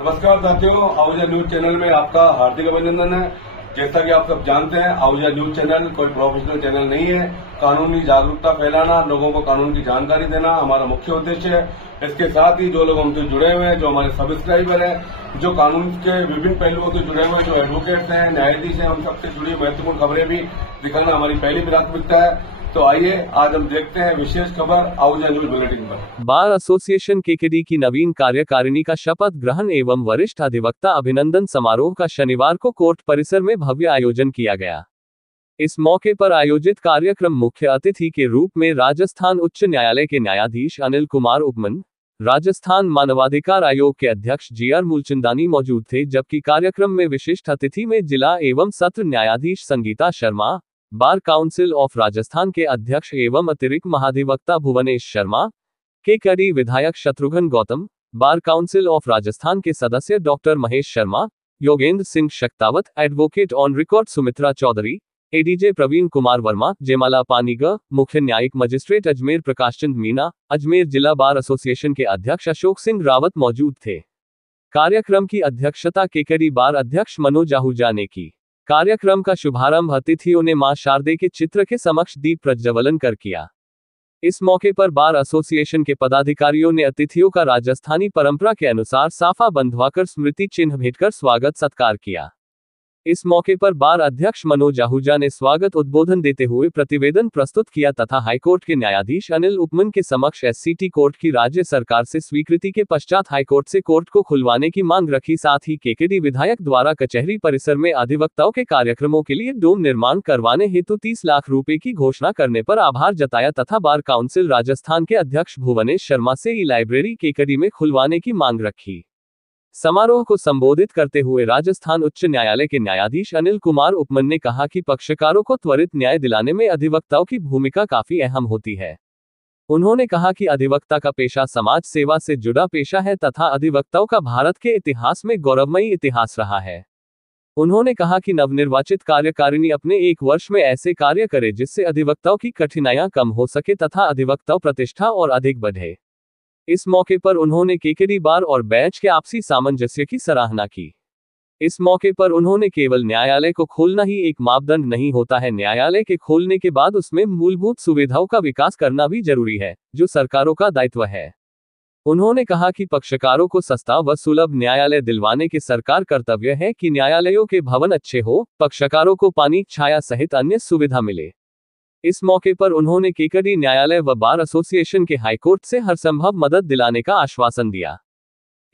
नमस्कार साथियों, Ahuja news channel में आपका हार्दिक अभिनंदन है। जैसा कि आप सब जानते हैं, आहूजा न्यूज चैनल कोई प्रोफेशनल चैनल नहीं है। कानूनी जागरूकता फैलाना, लोगों को कानून की जानकारी देना हमारा मुख्य उद्देश्य है। इसके साथ ही जो लोग हमसे जुड़े हुए हैं, जो हमारे सब्सक्राइबर हैं, जो कानून के विभिन्न पहलुओं से जुड़े हुए, जो एडवोकेट्स हैं, न्यायाधीश हैं, हम सबसे जुड़ी महत्वपूर्ण खबरें भी दिखाना हमारी पहली प्राथमिकता है। तो आइए आज हम देखते हैं विशेष खबर आहूजा न्यूज बुलेटिन पर। बार एसोसिएशन केकेडी की नवीन कार्यकारिणी का शपथ ग्रहण एवं वरिष्ठ अधिवक्ता अभिनंदन समारोह का शनिवार को कोर्ट परिसर में भव्य आयोजन किया गया। इस मौके पर आयोजित कार्यक्रम मुख्य अतिथि के रूप में राजस्थान उच्च न्यायालय के न्यायाधीश अनिल कुमार उपमन, राजस्थान मानवाधिकार आयोग के अध्यक्ष GR मूलचंदानी मौजूद थे, जबकि कार्यक्रम में विशिष्ट अतिथि में जिला एवं सत्र न्यायाधीश Sangeeta Sharma, bar council of Rajasthan के अध्यक्ष एवं अतिरिक्त महाधिवक्ता भुवनेश शर्मा, केकेडी विधायक Shatrughan Gautam, bar council of Rajasthan के सदस्य doctor Mahesh Sharma, Yogendra Singh Shaktawat, advocate on record Sumitra Chaudhary, ADJ Praveen Kumar Verma, Jaimala Panigar, मुख्य न्यायिक मजिस्ट्रेट अजमेर प्रकाशचंद मीना, अजमेर जिला बार एसोसिएशन के अध्यक्ष अशोक सिंह रावत मौजूद थे। कार्यक्रम की अध्यक्षता केकेडी बार अध्यक्ष मनोज आहूजा ने की। कार्यक्रम का शुभारंभ अतिथियों ने मां शारदे के चित्र के समक्ष दीप प्रज्वलन कर किया। इस मौके पर बार एसोसिएशन के पदाधिकारियों ने अतिथियों का राजस्थानी परंपरा के अनुसार साफा बंधवाकर स्मृति चिन्ह भेंटकर स्वागत सत्कार किया। इस मौके पर बार अध्यक्ष मनोज आहूजा ने स्वागत उद्बोधन देते हुए प्रतिवेदन प्रस्तुत किया तथा हाईकोर्ट के न्यायाधीश अनिल उपमन के समक्ष SCT कोर्ट की राज्य सरकार से स्वीकृति के पश्चात हाईकोर्ट से कोर्ट को खुलवाने की मांग रखी। साथ ही केकेडी विधायक द्वारा कचहरी परिसर में अधिवक्ताओं के कार्यक्रमों के लिए डोम निर्माण करवाने हेतु 30 लाख रुपए की घोषणा करने पर आभार जताया तथा बार काउंसिल राजस्थान के अध्यक्ष भुवनेश शर्मा से ई-लाइब्रेरी केकेडी में खुलवाने की मांग रखी। समारोह को संबोधित करते हुए राजस्थान उच्च न्यायालय के न्यायाधीश अनिल कुमार उपमन ने कहा कि पक्षकारों को त्वरित न्याय दिलाने में अधिवक्ताओं की भूमिका काफी अहम होती है। उन्होंने कहा कि अधिवक्ता का पेशा समाज सेवा से जुड़ा पेशा है तथा अधिवक्ताओं का भारत के इतिहास में गौरवमयी इतिहास रहा है। उन्होंने कहा कि नवनिर्वाचित कार्यकारिणी अपने 1 वर्ष में ऐसे कार्य करे जिससे अधिवक्ताओं की कठिनाइयां कम हो सके तथा अधिवक्ताओं प्रतिष्ठा और अधिक बढ़े। इस मौके पर उन्होंने केकेडी बार और बेंच के आपसी सामंजस्य की सराहना की। इस मौके पर उन्होंने केवल न्यायालय को खोलना ही एक मापदंड नहीं होता है, न्यायालय के खोलने के बाद उसमें मूलभूत सुविधाओं का विकास करना भी जरूरी है, जो सरकारों का दायित्व है। उन्होंने कहा कि पक्षकारों को सस्ता व सुलभ न्यायालय दिलवाने के सरकार कर्तव्य है कि न्यायालयों के भवन अच्छे हो, पक्षकारों को पानी, छाया सहित अन्य सुविधा मिले। इस मौके पर उन्होंने केकेडी न्यायालय व बार एसोसिएशन के हाईकोर्ट से हर संभव मदद दिलाने का आश्वासन दिया।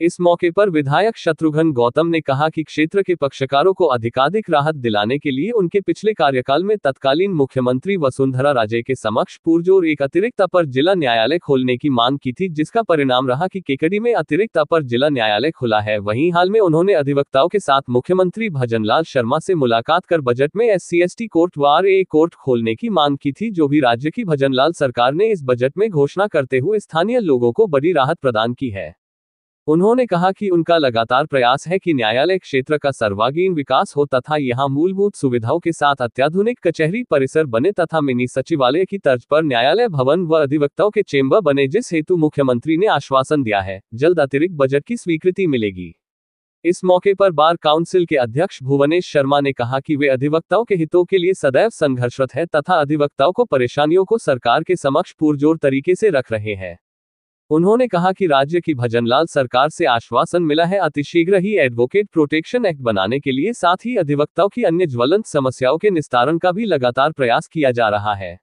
इस मौके पर विधायक शत्रुघ्न गौतम ने कहा कि क्षेत्र के पक्षकारों को अधिकाधिक राहत दिलाने के लिए उनके पिछले कार्यकाल में तत्कालीन मुख्यमंत्री वसुंधरा राजे के समक्ष पुरजोर एक अतिरिक्त अपर जिला न्यायालय खोलने की मांग की थी, जिसका परिणाम रहा कि केकेडी में अतिरिक्त अपर जिला न्यायालय खुला है। वहीं हाल में उन्होंने अधिवक्ताओं के साथ मुख्यमंत्री भजनलाल शर्मा से मुलाकात कर बजट में SC/ST कोर्ट व RA कोर्ट खोलने की मांग की थी, जो भी राज्य की भजनलाल सरकार ने इस बजट में घोषणा करते हुए स्थानीय लोगों को बड़ी राहत प्रदान की है। उन्होंने कहा कि उनका लगातार प्रयास है कि न्यायालय क्षेत्र का सर्वांगीण विकास हो तथा यहां मूलभूत सुविधाओं के साथ अत्याधुनिक कचहरी परिसर बने तथा मिनी सचिवालय की तर्ज पर न्यायालय भवन व अधिवक्ताओं के चेंबर बने, जिस हेतु मुख्यमंत्री ने आश्वासन दिया है जल्द अतिरिक्त बजट की स्वीकृति मिलेगी। इस मौके पर बार काउंसिल के अध्यक्ष भुवनेश शर्मा ने कहा कि वे अधिवक्ताओं के हितों के लिए सदैव संघर्षरत है तथा अधिवक्ताओं को परेशानियों को सरकार के समक्ष पुरजोर तरीके से रख रहे हैं। उन्होंने कहा कि राज्य की भजनलाल सरकार से आश्वासन मिला है अतिशीघ्र ही एडवोकेट प्रोटेक्शन एक्ट बनाने के लिए, साथ ही अधिवक्ताओं की अन्य ज्वलंत समस्याओं के निस्तारण का भी लगातार प्रयास किया जा रहा है।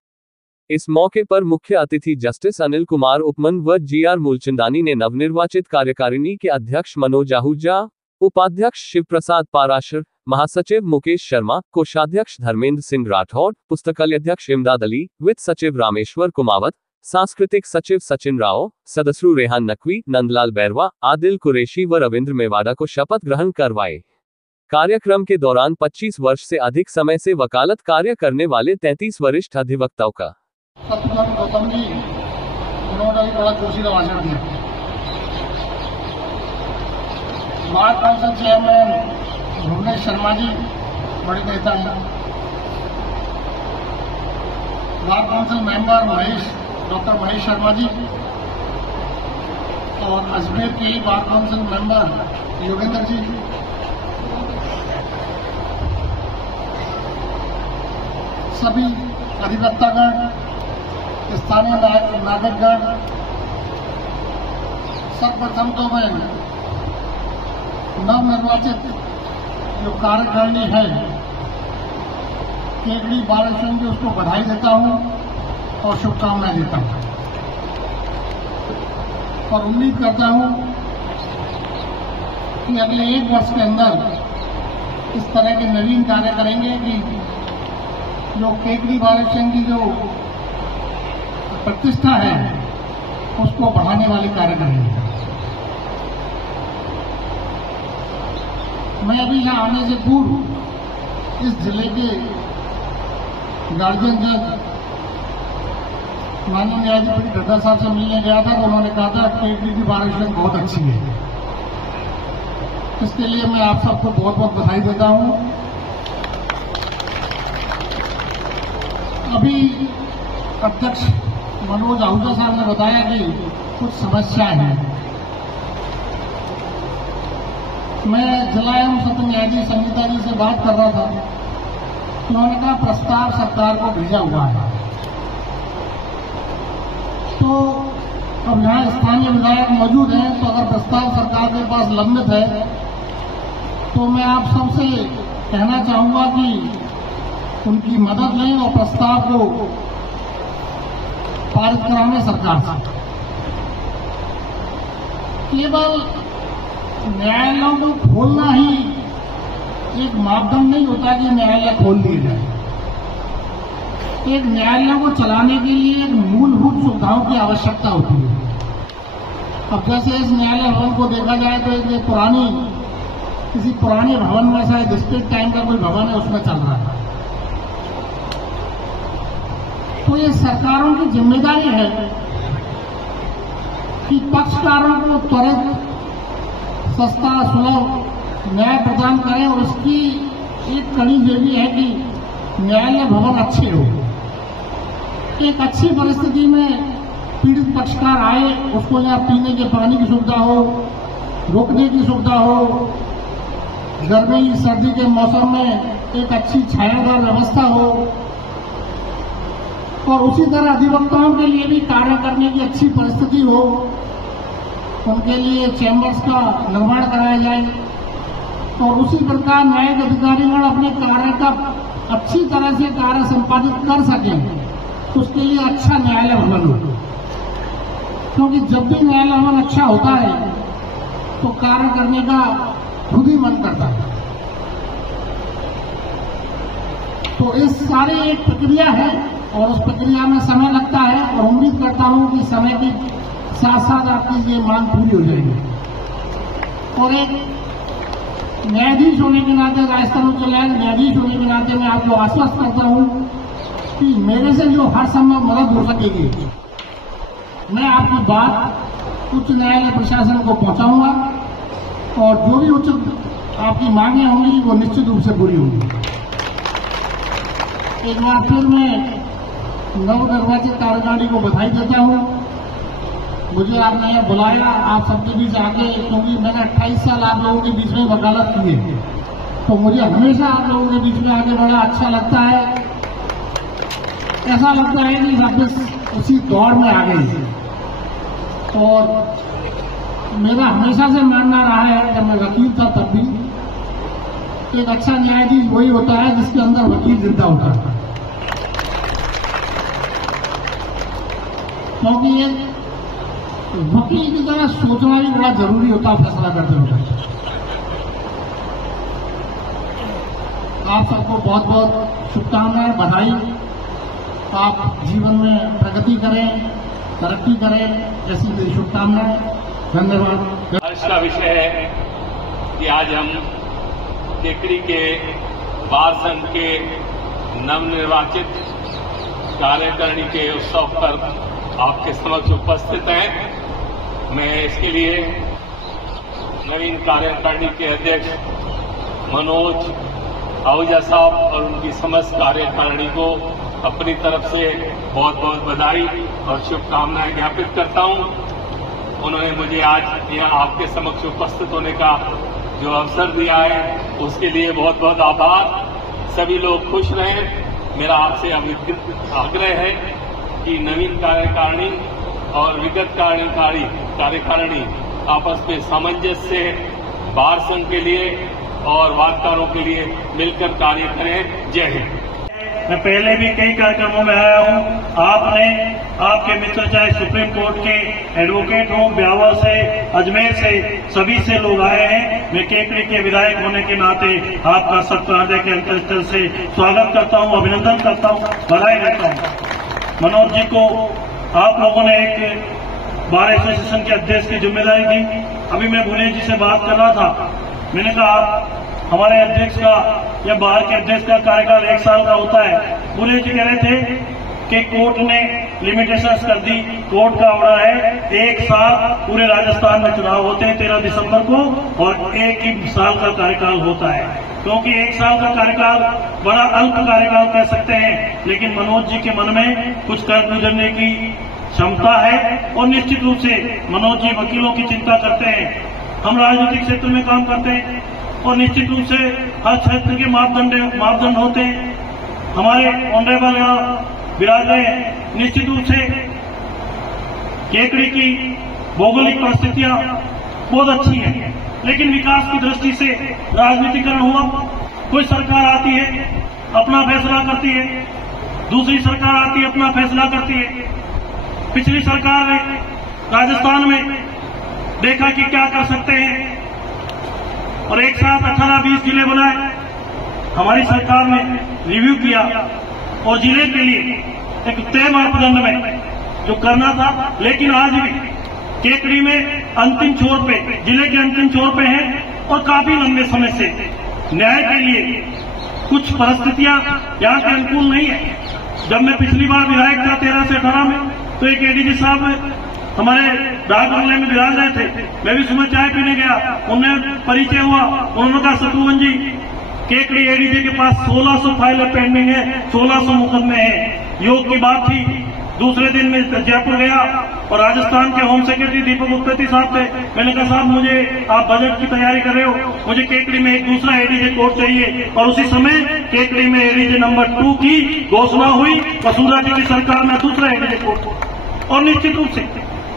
इस मौके पर मुख्य अतिथि जस्टिस अनिल कुमार उपमन व GR मूलचंदानी ने नवनिर्वाचित कार्यकारिणी के अध्यक्ष मनोज आहूजा, उपाध्यक्ष शिव प्रसाद पाराशर, महासचिव मुकेश शर्मा, कोषाध्यक्ष धर्मेंद्र सिंह राठौड़, पुस्तकालय अध्यक्ष इमदाद अली, वित्त सचिव रामेश्वर कुमावत, सांस्कृतिक सचिव सचिन राव, सदस्य रेहान नकवी, नंदलाल बैरवा, आदिल कुरैशी व रविंद्र मेवाड़ा को शपथ ग्रहण करवाए। कार्यक्रम के दौरान 25 वर्ष से अधिक समय से वकालत कार्य करने वाले 33 वरिष्ठ अधिवक्ताओं का गौतम जी उन्होंने बड़ा जोशीला भाषण दिया। Bar council chairman Bhuvanesh Sharma ji बड़े नेता हैं। Bar council member doctor Mahesh Sharma ji, और अजमेर के bar council member Yogendra ji, सभी अधिवक्तागण, स्थानीय नागरिकगण, सर्वप्रथम तो मैं नवनिर्वाचित जो कार्यकारिणी है केकड़ी बार एसोसिएशन की, उसको बधाई देता हूं और शुभकामनाएं देता हूं और उम्मीद करता हूं कि अगले 1 वर्ष के अंदर इस तरह के नवीन कार्य करेंगे कि जो केकड़ी बार एसोसिएशन की जो प्रतिष्ठा है उसको बढ़ाने वाले कार्य करेंगे। मैं अभी यहाँ आने से पूर्व इस जिले के गार्जियन जज माननीय न्यायाधीश गद्दा साहब से मिलने गया था, तो उन्होंने कहा था केकड़ी की बार एसोसिएशन बहुत अच्छी है। इसके लिए मैं आप सबको बहुत बहुत बधाई देता हूं। अभी अध्यक्ष मनोज आहूजा साहब ने बताया कि कुछ समस्याएं हैं। मैं जिला एवं सत्र न्यायाधीश संगीता जी से बात कर रहा था, उन्होंने कहा प्रस्ताव सरकार को भेजा हुआ है। तो अब यहाँ स्थानीय विधायक मौजूद हैं, तो अगर प्रस्ताव सरकार के पास लंबित है तो मैं आप सबसे कहना चाहूंगा कि उनकी मदद लें और प्रस्ताव को पारित कराने सरकार से। केवल न्यायालयों को खोलना ही एक मापदंड नहीं होता कि न्यायालय खोल दिए जाए। एक न्यायालय को चलाने के लिए एक मूलभूत सुविधाओं की आवश्यकता होती है। अब जैसे इस न्यायालय भवन को देखा जाए तो एक किसी पुराने भवन में, शायद स्टेट टाइम का कोई भवन है, उसमें चल रहा है। तो ये सरकारों की जिम्मेदारी है कि पक्षकारों को त्वरित, सस्ता, सुलभ न्याय प्रदान करें और उसकी एक कड़ी ये भी है कि न्यायालय भवन अच्छे हो। एक अच्छी परिस्थिति में पीड़ित पक्षकार आए, उसको यहाँ पीने के पानी की सुविधा हो, रुकने की सुविधा हो, गर्मी सर्दी के मौसम में एक अच्छी छायादार व्यवस्था हो, और उसी तरह अधिवक्ताओं के लिए भी कार्य करने की अच्छी परिस्थिति हो। उनके लिए चैम्बर्स का निर्माण कराया जाए और उसी प्रकार न्यायिक अधिकारीगण अपने कार्य का अच्छी तरह से कार्य संपादित कर सकें। उसके लिए अच्छा न्यायालय भवन हो, क्योंकि जब भी न्यायालय भवन अच्छा होता है तो कार्य करने का खुद ही मन करता है। तो इस सारी एक प्रक्रिया है और उस प्रक्रिया में समय लगता है और उम्मीद करता हूं कि समय के साथ साथ आपकी ये मांग पूरी हो जाएगी। और एक न्यायाधीश होने के नाते, राजस्थान उच्च न्यायालय न्यायाधीश होने के नाते मैं आपको आश्वस्त करता हूं कि मेरे से जो हर संभव मदद हो सकेगी, मैं आपकी बात उच्च न्यायालय प्रशासन को पहुंचाऊंगा और जो भी उच्च आपकी मांगे होंगी वो निश्चित रूप से पूरी होंगी। एक बार फिर मैं नवनिर्वाचित कार्यकारिणी को बधाई देता हूं। मुझे आपने यह बुलाया आप सबके बीच आके, क्योंकि मैंने 28 साल आप लोगों के बीच में वकालत की है, तो मुझे हमेशा आप लोगों के बीच में आके बड़ा अच्छा लगता है। ऐसा लगता है कि वापस उसी दौर में आ गई। और मेरा हमेशा से मानना रहा है, जब मैं वकील था तब भी, एक अच्छा न्यायाधीश वही होता है जिसके अंदर वकील जिंदा होता है। क्योंकि एक वकील की तरह सोचना भी बड़ा जरूरी होता है फैसला करते हुए। आप सबको बहुत बहुत शुभकामनाएं, बधाई। आप जीवन में प्रगति करें, तरक्की करें, ऐसी मेरी शुभकामनाएं। धन्यवाद। हर्ष का विषय है कि आज हम केकड़ी के बार संघ के नवनिर्वाचित कार्यकारिणी के उत्सव पर आपके समक्ष उपस्थित हैं। मैं इसके लिए नवीन कार्यकारिणी के अध्यक्ष मनोज आहूजा साहब और उनकी समस्त कार्यकारिणी को अपनी तरफ से बहुत बहुत बधाई और शुभकामनाएं ज्ञापित करता हूं। उन्होंने मुझे आज यहाँ आपके समक्ष उपस्थित होने का जो अवसर दिया है उसके लिए बहुत बहुत आभार। सभी लोग खुश रहें। मेरा आपसे आग्रह है कि नवीन कार्यकारिणी और विगत कार्यकारिणी आपस में सामंजस्य से बार संघ के लिए और वादकारों के लिए मिलकर कार्य करें। जय हिंद। मैं पहले भी कई कार्यक्रमों में आया हूँ। आपने आपके मित्र चाहे सुप्रीम कोर्ट के एडवोकेट हों, ब्यावर से, अजमेर से, सभी से लोग आए हैं। मैं केकड़ी के विधायक होने के नाते आपका सख्त हृदय के अंतरस्थल से स्वागत करता हूँ, अभिनंदन करता हूँ, बधाई देता हूँ। मनोज जी को आप लोगों ने एक बार एसोसिएशन के अध्यक्ष की जिम्मेदारी दी। अभी मैं भुनेश जी से बात कर रहा था, मैंने कहा हमारे अध्यक्ष का या बाहर के अध्यक्ष का कार्यकाल 1 साल का होता है। भुनेश जी कह रहे थे कि कोर्ट ने लिमिटेशंस कर दी। कोर्ट का ऑर्डर है 1 साल पूरे राजस्थान में चुनाव होते हैं 13 दिसंबर को, और 1 साल का कार्यकाल होता है। क्योंकि 1 साल का कार्यकाल बड़ा अल्प कार्यकाल कह सकते हैं, लेकिन मनोज जी के मन में कुछ कर गुजरने की क्षमता है। और निश्चित रूप से मनोज जी वकीलों की चिंता करते हैं, हम राजनीतिक क्षेत्र में काम करते हैं, और निश्चित रूप से हर क्षेत्र के मापदंड होते हैं। हमारे ऑनरेबल यहाँ विराज रहे। निश्चित रूप से केकड़ी की भौगोलिक परिस्थितियां बहुत अच्छी हैं, लेकिन विकास की दृष्टि से राजनीतिकरण हुआ। कोई सरकार आती है अपना फैसला करती है, दूसरी सरकार आती है अपना फैसला करती है। पिछली सरकार ने राजस्थान में देखा कि क्या कर सकते हैं और एक साथ 18-20 जिले बनाए। हमारी सरकार ने रिव्यू किया और जिले के लिए एक तय मापदंड में जो करना था, लेकिन आज भी केकड़ी में अंतिम छोर पे, जिले के अंतिम छोर पे हैं और काफी लंबे समय से न्याय के लिए कुछ परिस्थितियां यहाँ के अनुकूल नहीं है। जब मैं पिछली बार विधायक था 13 से 18 में, तो एक एडीजी साहब हमारे डाक बंगले में विराज रहे थे। मैं भी सुबह चाय पीने गया, उनमें परिचय हुआ। उन्होंने कहा शत्रुघ्न जी, केकड़ी एडीजी के पास 1600 फाइलें पेंडिंग है, 1600 मुकदमे हैं। योग की बात थी। दूसरे दिन में जयपुर गया और राजस्थान के होम सेक्रेटरी दीपक उत्पति साहब थे। मैंने कहा साहब, मुझे आप बजट की तैयारी कर रहे हो, मुझे केकड़ी में एक दूसरा एडीजी कोर्ट चाहिए। और उसी समय केकड़ी में एडीजी नंबर 2 की घोषणा हुई, वसुंधरा जी की सरकार में दूसरा एडीजी कोर्ट। और निश्चित रूप से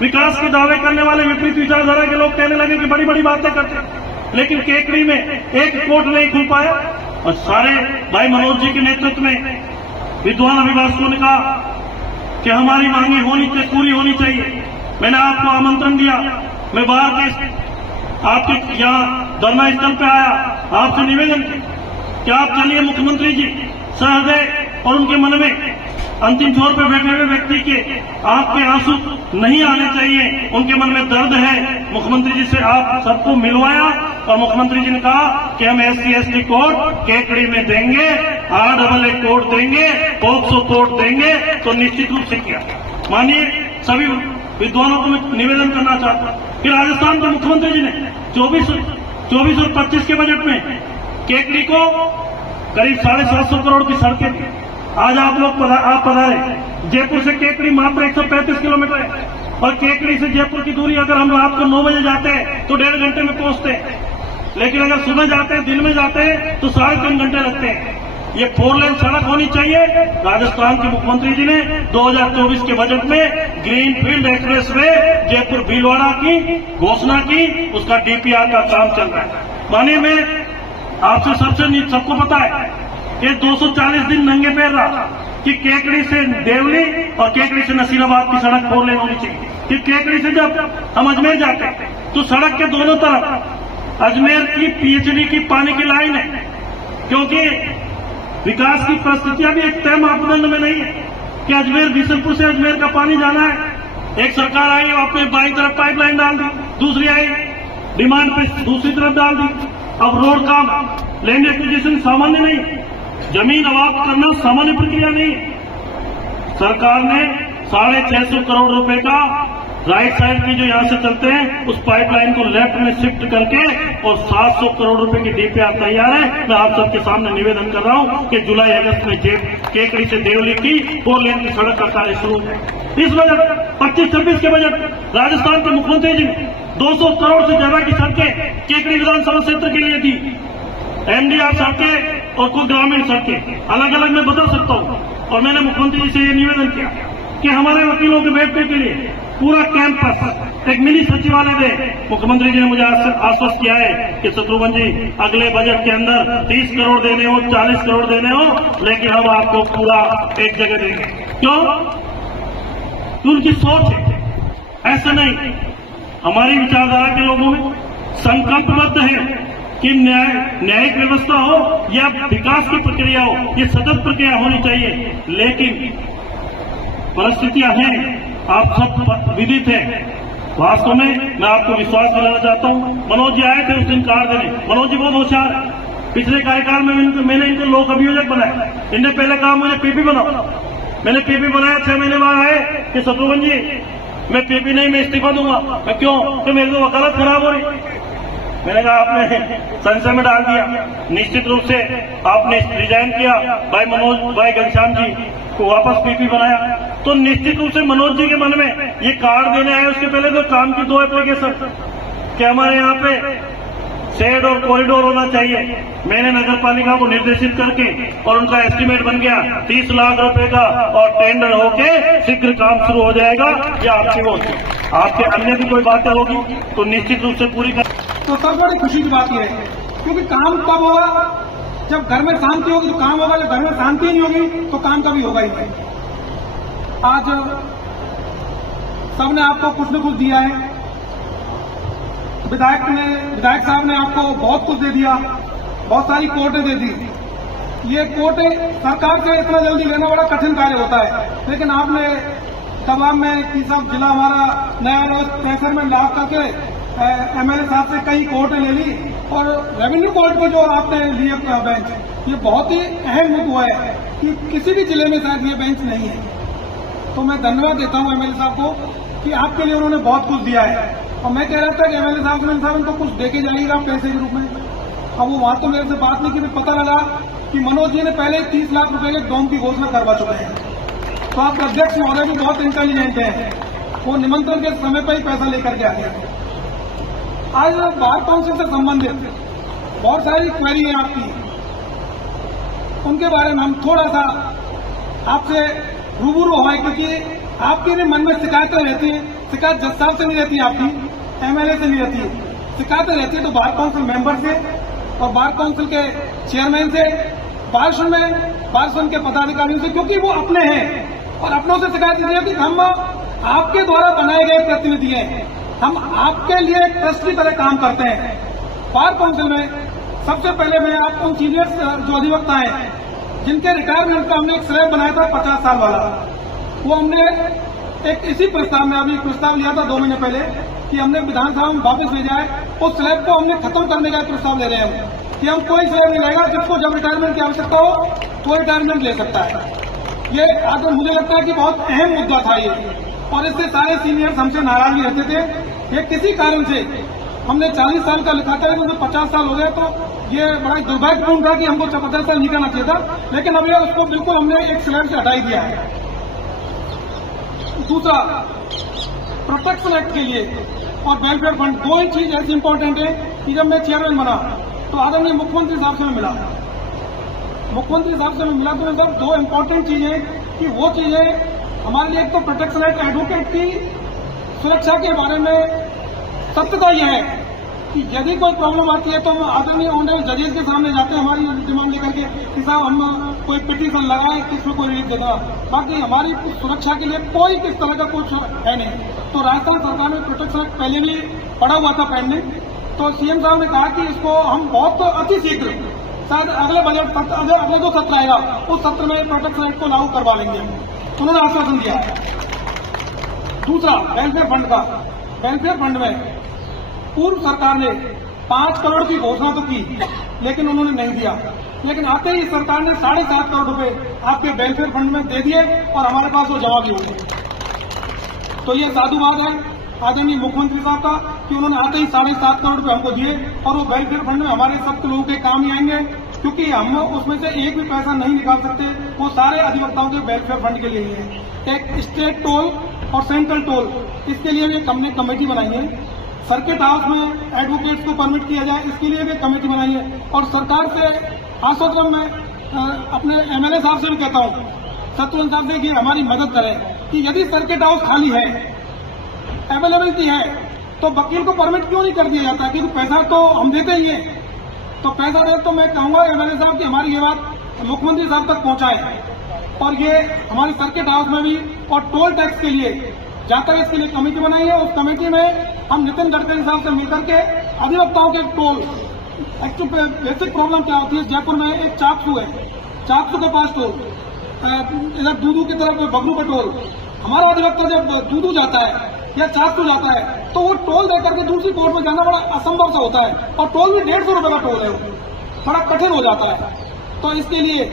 विकास के दावे करने वाले विपरीत विचारधारा के लोग कहने लगे कि बड़ी बड़ी बातें करते हैं, लेकिन केकड़ी में एक कोर्ट नहीं खुल पाया। और सारे भाई मनोज जी के नेतृत्व में विद्वान अभिभाषकों ने कहा कि हमारी मांगे पूरी होनी चाहिए। मैंने आपको आमंत्रण दिया, मैं बाहर के आपके यहाँ धरना स्थल पे आया, आपसे निवेदन किया कि आप चलिए मुख्यमंत्री जी सहृदय, और उनके मन में अंतिम छोर पर बैठे हुए व्यक्ति के आंख के आंसू नहीं आने चाहिए, उनके मन में दर्द है। मुख्यमंत्री जी से आप सबको मिलवाया और मुख्यमंत्री जी ने कहा कि हम SC/ST कोर्ट केकड़ी में देंगे, RAA कोर्ट देंगे, पॉक्सो कोर्ट देंगे। तो निश्चित रूप से किया। मानिए, सभी विद्वानों को मैं निवेदन करना चाहता हूं कि राजस्थान के मुख्यमंत्री जी ने 24 और 25 के बजट में केकड़ी को करीब 750 करोड़ की सड़कें दी। आज आप पधारे, जयपुर से केकड़ी मात्र 135 किलोमीटर है, और केकड़ी से जयपुर की दूरी अगर हम रात को 9 बजे जाते हैं तो 1.5 घंटे में पहुंचते हैं, लेकिन अगर सुबह जाते हैं, दिन में जाते हैं तो 3.5 घंटे लगते हैं। ये 4 लेन सड़क होनी चाहिए। राजस्थान के मुख्यमंत्री जी ने 2024 के बजट में ग्रीनफील्ड एक्सप्रेसवे जयपुर भीलवाड़ा की घोषणा की, उसका DPR का काम चल रहा है। मानिए, मैं आपसे सबको पता है ये 240 दिन नंगे पैर रहा कि केकड़ी से देवली और केकड़ी से नसीराबाद की सड़क 4 लेन होनी चाहिए। कि केकड़ी से जब हम अजमेर जाते हैं तो सड़क के दोनों तरफ अजमेर की PhD की पानी की लाइन है, क्योंकि विकास की परिस्थितियां भी एक तय मापदंड में नहीं है कि अजमेर बीसलपुर से अजमेर का पानी जाना है। एक सरकार आई, आपने बाईं तरफ पाइपलाइन डाल दी, दूसरी आई डिमांड पे दूसरी तरफ डाल दी। अब रोड का लैंड एक्विजिशन सामान्य नहीं, जमीन अवाप्त करना सामान्य प्रक्रिया नहीं है। सरकार ने 650 करोड़ रुपए का राइट साइड में जो यहाँ से चलते हैं उस पाइपलाइन को लेफ्ट में शिफ्ट करके और 700 करोड़ रुपए की डीपीआर तैयार है। मैं आप सबके सामने निवेदन कर रहा हूँ कि जुलाई अगस्त में केकड़ी से देवली की 4 लेन की सड़क का कार्य शुरू है। इस बजट 25-26 के बजट राजस्थान के मुख्यमंत्री जी ने 200 करोड़ से ज्यादा की सड़कें केकड़ी विधानसभा क्षेत्र के लिए दी। एमडीआर सड़कें और कुछ ग्रामीण सड़कें अलग अलग मैं बदल सकता हूँ। और मैंने मुख्यमंत्री जी से ये निवेदन किया कि हमारे वकीलों के बैठने के लिए पूरा कैंपस एक मिनी सचिवालय दे। मुख्यमंत्री जी ने मुझे आश्वस्त किया है कि शत्रुघ्न जी अगले बजट के अंदर 30 करोड़ देने हो, 40 करोड़ देने हो, लेकिन हम आपको पूरा एक जगह देंगे। क्यों? उनकी सोच है, ऐसा नहीं। हमारी विचारधारा के लोगों में संकल्पबद्ध है कि न्यायिक व्यवस्था हो या विकास की प्रक्रिया हो, ये सतत प्रक्रिया होनी चाहिए। लेकिन परिस्थितियां हैं, आप सब विदित हैं। वास्तव में मैं आपको विश्वास दिलाना चाहता हूं। मनोज जी आए थे उस दिन कार्ड देने। मनोज जी बहुत होशियार है। पिछले कार्यकाल में मैंने इनको लोक अभियोजक बनाया। इनने पहले कहा मुझे पीपी बनाओ। मैंने पीपी बनाया, 6 महीने बाद आए कि शत्रुघ्न जी मैं पीपी नहीं, मैं इस्तीफा दूंगा। मैं क्यों? कि मेरी तो वकालत खराब हो रही। मैंने कहा आपने संशय में डाल दिया। निश्चित रूप से आपने रिजाइन किया, भाई मनोज भाई घनश्याम जी को वापस पीपी बनाया। तो निश्चित रूप से मनोज जी के मन में ये कार्ड देने आए उसके पहले तो काम की 2 एप्लीकेशन कि हमारे यहाँ पे शेड और कॉरिडोर होना चाहिए। मैंने नगर पालिका को निर्देशित करके और उनका एस्टीमेट बन गया 30 लाख रुपए का और टेंडर होके शीघ्र काम शुरू हो जाएगा। या आपकी वो आपके अन्य भी कोई बातें होगी तो निश्चित रूप से पूरी कर। तो सब बड़ी खुशी की बात यह है, क्योंकि काम कब होगा? जब घर में शांति होगी तो काम होगा। जब घर में शांति नहीं होगी तो काम कभी होगा ही नहीं। आज सबने आपको कुछ न कुछ दिया है। विधायक साहब ने आपको बहुत कुछ दे दिया, बहुत सारी कोर्टें दे दी। ये कोर्टें सरकार से इतना जल्दी लेना बड़ा कठिन कार्य होता है, लेकिन आपने दबाव में कि सब जिला हमारा नया रोज पैसर में ला करके एमएलए साहब से कई कोर्टें ले ली और रेवेन्यू कोर्ट को जो आपने लिए बेंच, ये बहुत ही अहम मुद्दा है कि किसी भी जिले में शायद ये बेंच नहीं है। तो मैं धन्यवाद देता हूं एमएलए साहब को कि आपके लिए उन्होंने बहुत कुछ दिया है। और मैं कह रहा था कि एमएलए साहब इनको कुछ देके जाइएगा पैसे के रूप में। अब वो वहां तो मेरे से बात नहीं की, पता लगा कि मनोज जी ने पहले 30 लाख रुपए के डोम की घोषणा करवा चुके हैं। तो आपके अध्यक्ष महोदय भी बहुत इंटेलिजेंट है, वो निमंत्रण के समय पर ही पैसा लेकर के आ गया। आज बार काउंसिल से संबंधित बहुत सारी क्वेरी है आपकी, उनके बारे में हम थोड़ा सा आपसे रूबरू हैं, क्योंकि आपके भी मन में शिकायतें रहती हैं। शिकायत जज साहब से नहीं रहती, आपकी एमएलए से नहीं रहती, शिकायतें रहती है तो बार काउंसिल मेंबर से और बार काउंसिल के चेयरमैन से, बारसन के पदाधिकारियों से, क्योंकि वो अपने हैं और अपनों से शिकायत इसलिए कि हम आपके द्वारा बनाए गए प्रतिनिधि हैं, हम आपके लिए एक ट्रस्ट की तरह काम करते हैं। बार काउंसिल में सबसे पहले मैं आपको सीनियर जो अधिवक्ता हैं जिनके रिटायरमेंट का हमने एक स्लैब बनाया था 50 साल वाला, वो हमने एक इसी प्रस्ताव में अभी प्रस्ताव लिया था 2 महीने पहले कि हमने विधानसभा में वापस ले जाए। उस स्लैब को हमने खत्म करने का प्रस्ताव ले रहे हैं कि हम कोई स्लैब नहीं लेगा, जिसको जब रिटायरमेंट की आवश्यकता हो वो रिटायरमेंट ले सकता है। ये आगे मुझे लगता है कि बहुत अहम मुद्दा था ये, और इससे सारे सीनियर्स हमसे नाराज भी रहते थे। ये किसी कारण से हमने 40 साल का लिखा था, मुझे 50 साल हो गए, तो ये बड़ा दुर्भाग्यपूर्ण था कि हमको 50 साल निकालना चाहिए था, लेकिन अब ये उसको बिल्कुल हमने एक स्लैब से हटाई दिया है। दूसरा, प्रोटेक्शन एक्ट के लिए और वेलफेयर फंड, 2 ही चीज ऐसी इंपॉर्टेंट है कि जब मैं चेयरमैन बना तो आदरणीय मुख्यमंत्री साहब से मैं मिला, मुख्यमंत्री साहब से मैं मिला तो सब 2 इंपॉर्टेंट चीजें कि वो चीजें हमारे लिए, एक तो प्रोटेक्शन एक्ट, एडवोकेट की सुरक्षा के बारे में सत्यता यह है कि यदि कोई प्रॉब्लम आती है तो हम आदरणीय ऑनरेबल जजेस के सामने जाते हैं हमारी डिमांड लेकर के कि साहब हम कोई पिटीशन लगाए, किसमें कोई रिलीफ देगा। बाकी हमारी सुरक्षा के लिए कोई किस तरह का कुछ है नहीं। तो राजस्थान सरकार में प्रोटेक्शन एक्ट पहले भी पड़ा हुआ था पेंडिंग, तो सीएम साहब ने कहा कि इसको हम बहुत अति शीघ्र, शायद अगले बजट सत्र, अगले जो सत्र आएगा उस सत्र में प्रोटेक्शन एक्ट को लागू करवा लेंगे। उन्होंने आश्वासन दिया। दूसरा, वेलफेयर फंड का, वेलफेयर फंड में पूर्व सरकार ने 5 करोड़ की घोषणा तो की, लेकिन उन्होंने नहीं दिया। लेकिन आते ही सरकार ने 7.5 करोड़ रुपए आपके वेलफेयर फंड में दे दिए और हमारे पास वो जमा भी हो गए। तो ये साधुवाद है। आदरणीय मुख्यमंत्री साहब का कि उन्होंने आते ही 7.5 करोड़ रुपए हमको दिए और वो वेलफेयर फंड में हमारे सब लोगों के काम ही आएंगे, क्योंकि हम उसमें से एक भी पैसा नहीं निकाल सकते, वो सारे अधिवक्ताओं के वेलफेयर फंड के लिए ही है। एक स्टेट टोल और सेंट्रल टोल, इसके लिए भी हमने कमेटी बनाई है। सर्किट हाउस में एडवोकेट्स को परमिट किया जाए, इसके लिए भी कमेटी बनाई है। और सरकार से आश्वासन मैं अपने एमएलए साहब से भी कहता हूँ, शत्रुघ्न साहब से, कि हमारी मदद करें कि यदि सर्किट हाउस खाली है, अवेलेबिलिटी है, तो वकील को परमिट क्यों नहीं कर दिया जाता, क्योंकि पैसा तो हम देते ही हैं। तो पैसा दे, तो मैं कहूंगा एमएलए साहब की हमारी ये बात मुख्यमंत्री साहब तक पहुंचाए। और ये हमारे सर्किट हाउस में भी और टोल टैक्स के लिए जहां तक इसके लिए कमेटी बनाई है, उस कमेटी में हम नितिन गडकरी साहब से मिलकर के अधिवक्ताओं के टोल, एक्चुअली बेसिक प्रॉब्लम क्या होती है, जयपुर में एक चाकसू है, चाकसू के पास टोल, इधर दूदू की तरफ बगलू का टोल, हमारा अधिवक्ता जब दूदू जाता है या चाकसू जाता है तो वो टोल देकर के दूसरी कोर्ट में जाना बड़ा असंभव सा होता है, और टोल भी 150 रुपए का टोल है, बड़ा कठिन हो जाता है। तो इसके लिए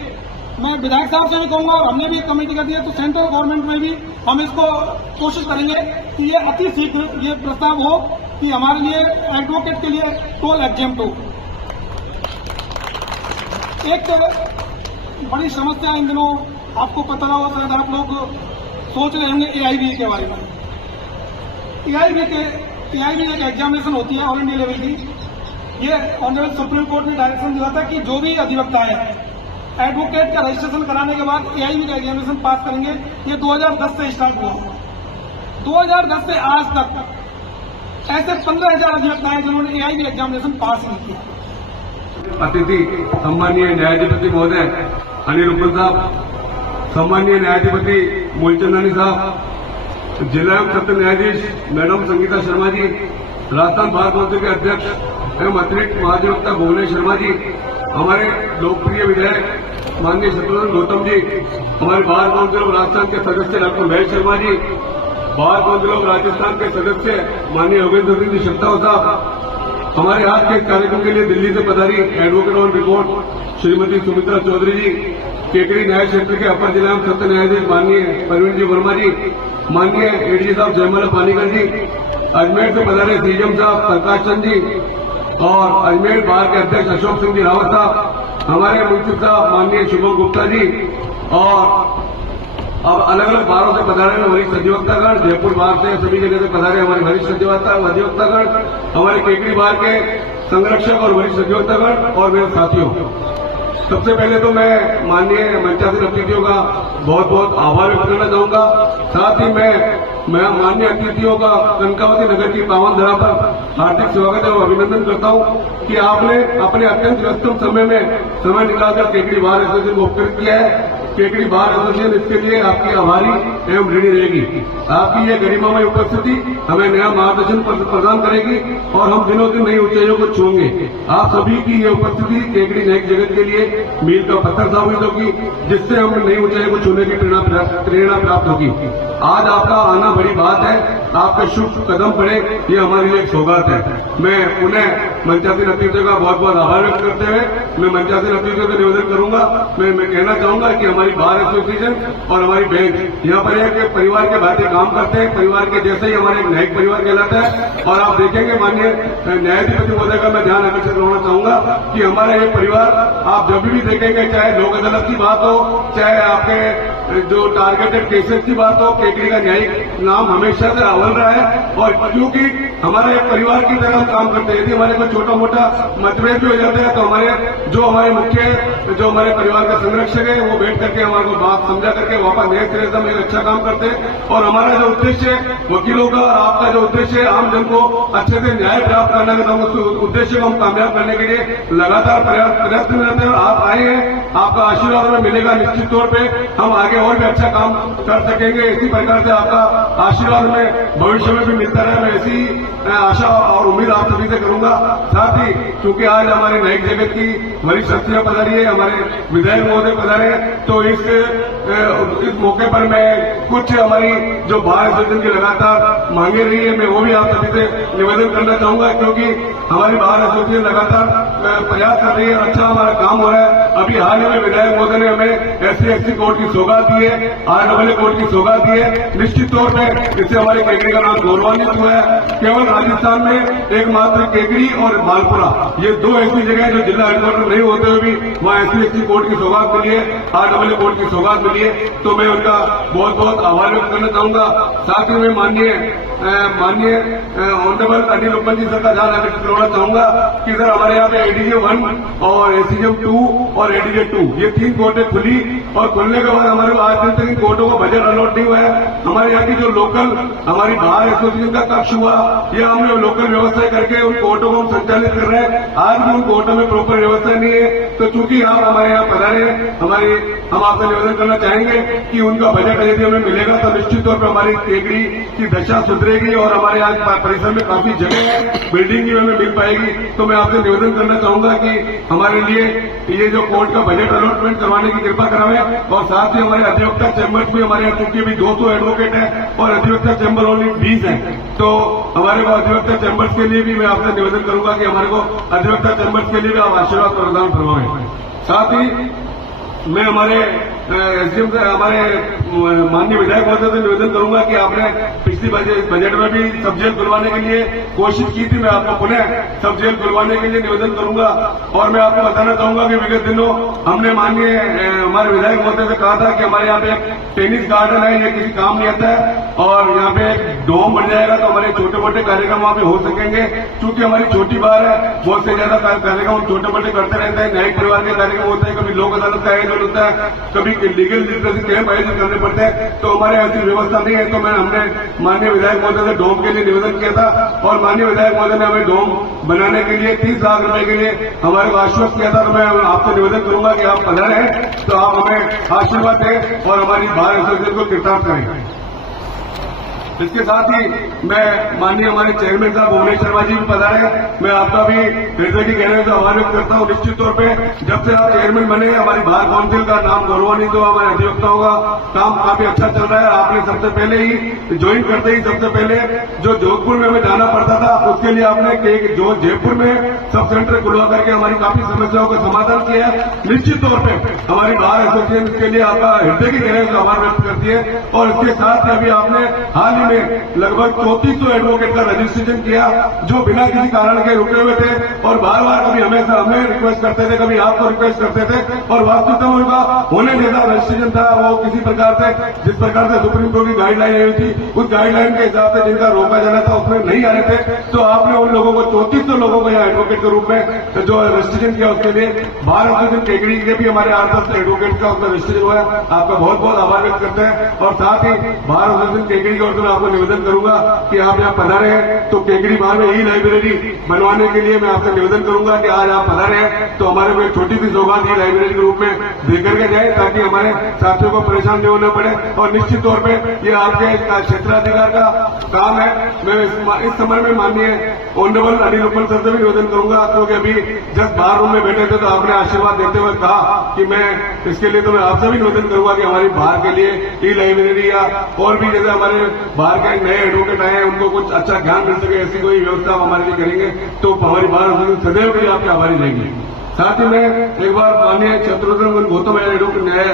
मैं विधायक साहब से भी कहूंगा, और हमने भी कमेटी कर दी है, तो सेंट्रल गवर्नमेंट में भी हम इसको कोशिश करेंगे कि ये अति शीघ्र ये प्रस्ताव हो कि हमारे लिए एडवोकेट के लिए टोल एग्जेम्प्ट हो। एक तो बड़ी समस्या इन दिनों आपको पता होगा, शायद आप लोग सोच रहे होंगे AIBA के बारे में। AIBA एक एग्जामिनेशन होती है ऑल इंडिया लेवल की। ये ऑनरेबल सुप्रीम कोर्ट ने डायरेक्शन दिया था कि जो भी अधिवक्ता है एडवोकेट का रजिस्ट्रेशन कराने के बाद AIBA का एग्जामिनेशन पास करेंगे। ये 2010 से स्टार्ट हुआ। 2010 से आज तक ऐसे 15,000 अधिवक्ता हैं जिन्होंने AIBA एग्जामिनेशन पास नहीं किया। अतिथि सम्मानीय न्यायाधिपति महोदय अनिल उपल साहब, सम्मानीय न्यायाधिपति मूलचंदानी साहब, जिला सत्र न्यायाधीश madam Sangeeta Sharma ji, Rajasthan bar council के अध्यक्ष एवं अतिरिक्त महाधिवक्ता भुवनेश शर्मा जी, हमारे लोकप्रिय विधायक माननीय शत्रुघ्न गौतम जी, हमारे बार काउंसिल ऑफ राजस्थान के सदस्य doctor Mahesh Sharma ji, bar council of Rajasthan के सदस्य माननीय योगेंद्र सिंह जी शक्ताव साहब, हमारे आज के कार्यक्रम के लिए दिल्ली से पधारी advocate on record Shrimati Sumitra Chaudhary ji, Kekri न्याय क्षेत्र के अपर जिला एवं सत्र न्यायाधीश माननीय परवीन जी वर्मा जी, माननीय ADG साहब जयमल पानीकर जी, अजमेर से पधारे CGM साहब प्रकाश चंद जी, और अजमेर बार के अध्यक्ष अशोक सिंह जी रावत साहब, हमारे मुंशी साहब माननीय शुभम गुप्ता जी, और अब अलग अलग बारों से पधारे हुए वरिष्ठ अधिवक्तागण, जयपुर बार से सभी जगह से पधारे हमारे वरिष्ठ अधिवक्तागण, हमारे केकड़ी बार के संरक्षक और वरिष्ठ अधिवक्तागण और मेरे साथियों, सबसे पहले तो मैं माननीय मंचासीन अतिथियों का बहुत बहुत आभार व्यक्त करना चाहूंगा। साथ ही मैं माननीय अतिथियों का कनकावती नगर की पावन धरा पर हार्दिक स्वागत और अभिनंदन करता हूं कि आपने अपने अत्यंत व्यस्तम समय में समय निकालकर केकड़ी बार एसोसिएशन को उपकृत किया है। केकड़ी बार एसोसिएशन इसके लिए आपकी आभारी एवं ऋणी रहेगी। आपकी यह गरिमामय उपस्थिति हमें नया मार्गदर्शन प्रदान करेगी और हम दिनों दिन नई ऊंचाइयों को छूएंगे। आप सभी की यह उपस्थिति केकड़ी न्यायिक जगत के लिए मील का पत्थर साबित होगी, जिससे हमें नई ऊंचाइयों को छूने की प्रेरणा प्राप्त होगी। आज आपका आना बड़ी बात है, आपके शुभ कदम पड़े, ये हमारे लिए एक सौगात है। मैं पुनः मंचासीन अतिथियों का बहुत बहुत आभार व्यक्त करते हुए मैं मंचासीन अतिथियों से निवेदन करूंगा, मैं कहना चाहूंगा कि हमारी बार एसोसिएशन और हमारी बैंक यहाँ पर एक परिवार के भांति काम करते हैं। परिवार के जैसे ही हमारे एक न्यायिक परिवार कहलाता है। और आप देखेंगे माननीय न्यायाधिपति महोदय का मैं ध्यान आकर्षित करना चाहूंगा कि हमारा ये परिवार आप जब भी देखेंगे, चाहे लोक अदालत की बात हो, चाहे आपके जो टारगेटेड केसेस की बात हो, केकड़ी का न्यायिक नाम हमेशा से अव्वल रहा है। और क्योंकि हमारे एक परिवार की तरह हम काम करते हैं, यदि हमारे कोई छोटा मोटा मतभेद भी हो जाता है तो हमारे मुख्य जो हमारे परिवार का संरक्षक है वो बैठ करके हमारे को बात समझा करके वापस नए सिरे से हम एक अच्छा काम करते हैं। और हमारा जो उद्देश्य है वकीलों का और आपका जो उद्देश्य है आम जन को अच्छे से न्याय प्राप्त करने का, उस उद्देश्य को हम कामयाब करने के लिए लगातार प्रयत्न रहते हैं। आप आए हैं, आपका आशीर्वाद हमें मिलेगा, निश्चित तौर पर हम आगे और भी अच्छा काम कर सकेंगे। इसी प्रकार से आपका आशीर्वाद हमें भविष्य में भी मिलता रहे, मैं ऐसी आशा और उम्मीद आप सभी से करूंगा। साथ ही क्योंकि आज हमारे न्यायिक जगत की वरिष्ठ शक्तियां पधारी है, हमारे विधायक महोदय पधारे, तो इस मौके पर मैं कुछ हमारी जो बार एसोसिएशन की लगातार मांगे रही है, मैं वो भी आप सभी से निवेदन करना चाहूंगा, क्योंकि हमारी बार एसोसिएशन लगातार प्रयास कर रही है, अच्छा हमारा काम हो रहा है। अभी हाल ही में विधायक महोदय ने हमें SC/ST कोर्ट की सौगात दी है, RAA कोर्ट की सौगात दी है। निश्चित तौर पर इससे हमारे केकड़ी का नाम गौरवान्वित हुआ है। केवल राजस्थान में एकमात्र केकड़ी और मालपुरा, ये 2 ऐसी जगह है जो जिला हेडक्वार्टर नहीं होते हुए भी वहाँ SC/ST कोर्ट की सौगात मिली है, RAA कोर्ट की सौगात मिली है। तो मैं उनका बहुत बहुत आभार व्यक्त करना चाहूंगा। साथ ही में माननीय ऑनरेबल अनिल उपमन जी सर का ध्यान आकर्षित करवाना चाहूंगा कि सर हमारे यहाँ पे ADJ 1 और SCM 2 और ADJ 2 ये 3 कोर्टें खुली और खुलने के बाद हमारे आज दिन तक इन कोर्टों को बजट अलॉट नहीं हुआ है। हमारे यहाँ की जो लोकल हमारी बार एसोसिएशन का कक्ष हुआ, यह हमने लोकल व्यवस्था करके उन कोर्टों को हम संचालित कर रहे हैं। आज भी उन कोर्टों में प्रॉपर व्यवस्था नहीं है। तो चूंकि आप हमारे यहाँ पधारे हैं, हम आपसे निवेदन करना चाहेंगे कि उनका बजट यदि हमें मिलेगा तो निश्चित तौर पर हमारी केकड़ी की दशा सुधरेगी और हमारे यहाँ परिसर में काफी जगह है, बिल्डिंग भी हमें मिल पाएगी। तो मैं आपसे निवेदन करना चाहूंगा कि हमारे लिए ये जो कोर्ट का बजट अलॉटमेंट करवाने की कृपा करावे और साथ ही हमारे अधिवक्ता चैम्बर्स भी हमारे यहाँ चूंकि अभी 200 एडवोकेट है और अधिवक्ता चैम्बर ओनली 20 है, तो हमारे को अधिवक्ता चैम्बर्स के लिए भी मैं आपसे निवेदन करूंगा कि हमारे को अधिवक्ता चैम्बर्स के लिए भी आप आशीर्वाद प्रदान फरमाएं। साथ ही मैं हमारे SDM से हमारे माननीय विधायक महोदय से निवेदन करूंगा कि आपने पिछली बजट में भी सब जेल खुलवाने के लिए कोशिश की थी। मैं आपको पुनः सब जेल खुलवाने के लिए निवेदन करूंगा और मैं आपको बताना चाहूंगा कि विगत दिनों हमने माननीय हमारे विधायक महोदय से कहा था कि हमारे यहाँ पे एक टेनिस गार्डन है, ये किसी काम नहीं आता है और यहाँ पे एक डोम बन जाएगा तो हमारे छोटे मोटे कार्यक्रम वहाँ पे हो सकेंगे। चूंकि हमारी छोटी बार है, बहुत से ज्यादा कार्यक्रम हम छोटे मोटे करते रहते हैं। न्यायिक परिवार के कार्यक्रम होते हैं, कभी लोक अदालत का आयोजन होता है, कभी लीगल लिटरेसी कैंप आयोजित करने पड़ते हैं, तो हमारे ऐसी व्यवस्था नहीं है। तो हमने माननीय विधायक महोदय से डोम के लिए निवेदन किया था और माननीय विधायक महोदय ने हमें डोम बनाने के लिए 30 लाख रुपए के लिए हमारे को आश्वस्त किया था। तो मैं आपसे निवेदन करूंगा कि आप पधारे हैं तो आप हमें आशीर्वाद दें और हमारी बार एसोसिएशन को कृतार्थ करें। इसके साथ ही मैं माननीय हमारे चेयरमैन साहब भुवनेश शर्मा जी भी पधारे हैं, मैं आपका भी हृदय की गहराई से आभार व्यक्त करता हूँ। निश्चित तौर पे जब से आप चेयरमैन बने हमारी बार काउंसिल का नाम गौरवान्वित हुआ, हमारे अधिवक्ताओं का काम काफी अच्छा चल रहा है। आपने सबसे पहले ही ज्वाइन करते ही सबसे पहले जो जोधपुर में हमें जाना पड़ता था उसके लिए आपने जो जयपुर में सब सेंटर खुलवा करके हमारी काफी समस्याओं का समाधान किया है। निश्चित तौर पर हमारी बार एसोसिएशन के लिए आपका हृदय की गहराई से आभार व्यक्त करती है। और इसके साथ ही अभी आपने हाल में लगभग 3400 एडवोकेट का रजिस्ट्रेशन किया जो बिना किसी कारण के रुके हुए थे और बार बार कभी हमें रिक्वेस्ट करते थे, कभी आपको रिक्वेस्ट करते थे और वास्तविकता में उनका होने जैसा रजिस्ट्रेशन था वो किसी प्रकार से जिस प्रकार से सुप्रीम कोर्ट की गाइडलाइन आई थी उस गाइडलाइन के हिसाब से जिनका रोका जाना था उसमें नहीं आ रहे थे। तो आपने उन लोगों को 3400 लोगों को यहाँ एडवोकेट के रूप में जो रजिस्ट्रेशन किया उसके लिए बार एसोसिएशन केकड़ी के भी हमारे 8-10 एडवोकेट का उसका रजिस्ट्रेशन हुआ है। आपका बहुत बहुत आभार व्यक्त करते हैं और साथ ही बार एसोसिएशन केकड़ी की ओर से आपको निवेदन करूंगा कि आप यहाँ पधारे हैं तो केकड़ी बार में ई-लाइब्रेरी बनवाने के लिए मैं आपसे निवेदन करूंगा कि आज आप पधारे हैं तो हमारे को एक छोटी सी सौगात ई-लाइब्रेरी के रूप में देकर के जाए ताकि हमारे साथियों को परेशान नहीं होना पड़े। और निश्चित तौर पर ये आपके क्षेत्राधिकार का काम है। मैं इस समय में माननीय ऑनरेबल अनिल उपमन सर से भी निवेदन करूंगा क्योंकि अभी जब बाहर रूम में बैठे थे तो आपने आशीर्वाद देते हुए कहा कि मैं इसके लिए तो मैं आपसे भी निवेदन करूंगा कि हमारी बाहर के लिए ई-लाइब्रेरी या और भी जैसे हमारे बाहर के नए एडवोकेट आए हैं उनको कुछ अच्छा ज्ञान मिल सके ऐसी कोई व्यवस्था हमारे लिए करेंगे तो हमारी बार सदैव के लिए आपकी आभारी रहेंगे। साथ ही मैं एक बार माननीय शत्रुघ्न गौतम एमएलए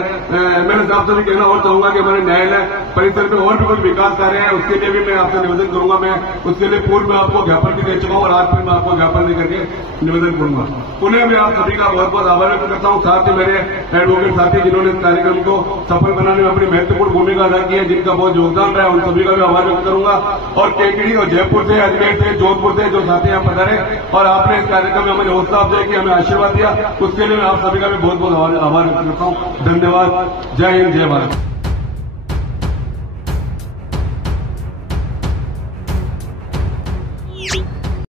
साहब से भी कहना और चाहूंगा कि हमारे न्यायालय परिसर में और भी कुछ विकास कार्य है उसके लिए भी मैं आपसे निवेदन करूंगा। मैं उसके लिए पूर्व में आपको ज्ञापन भी दे चुका हूं और आज फिर मैं आपको ज्ञापन दे करके निवेदन करूंगा। पुनः मैं आप सभी का बहुत बहुत आभार व्यक्त करता हूं। साथ ही मेरे एडवोकेट साथी जिन्होंने इस कार्यक्रम को सफल बनाने में अपनी महत्वपूर्ण भूमिका अदा की है जिनका बहुत योगदान रहा है उन सभी का भी आभार व्यक्त करूंगा। और केकड़ी और जयपुर से अजमेर से जोधपुर से जो साथी यहाँ पधारे और आपने इस कार्यक्रम में हमें हौसला अफजाई की हमें आशीर्वाद दिया उसके लिए मैं आप सभी का भी बहुत बहुत आभार व्यक्त करता हूँ। धन्यवाद। जय हिंद, जय भारत।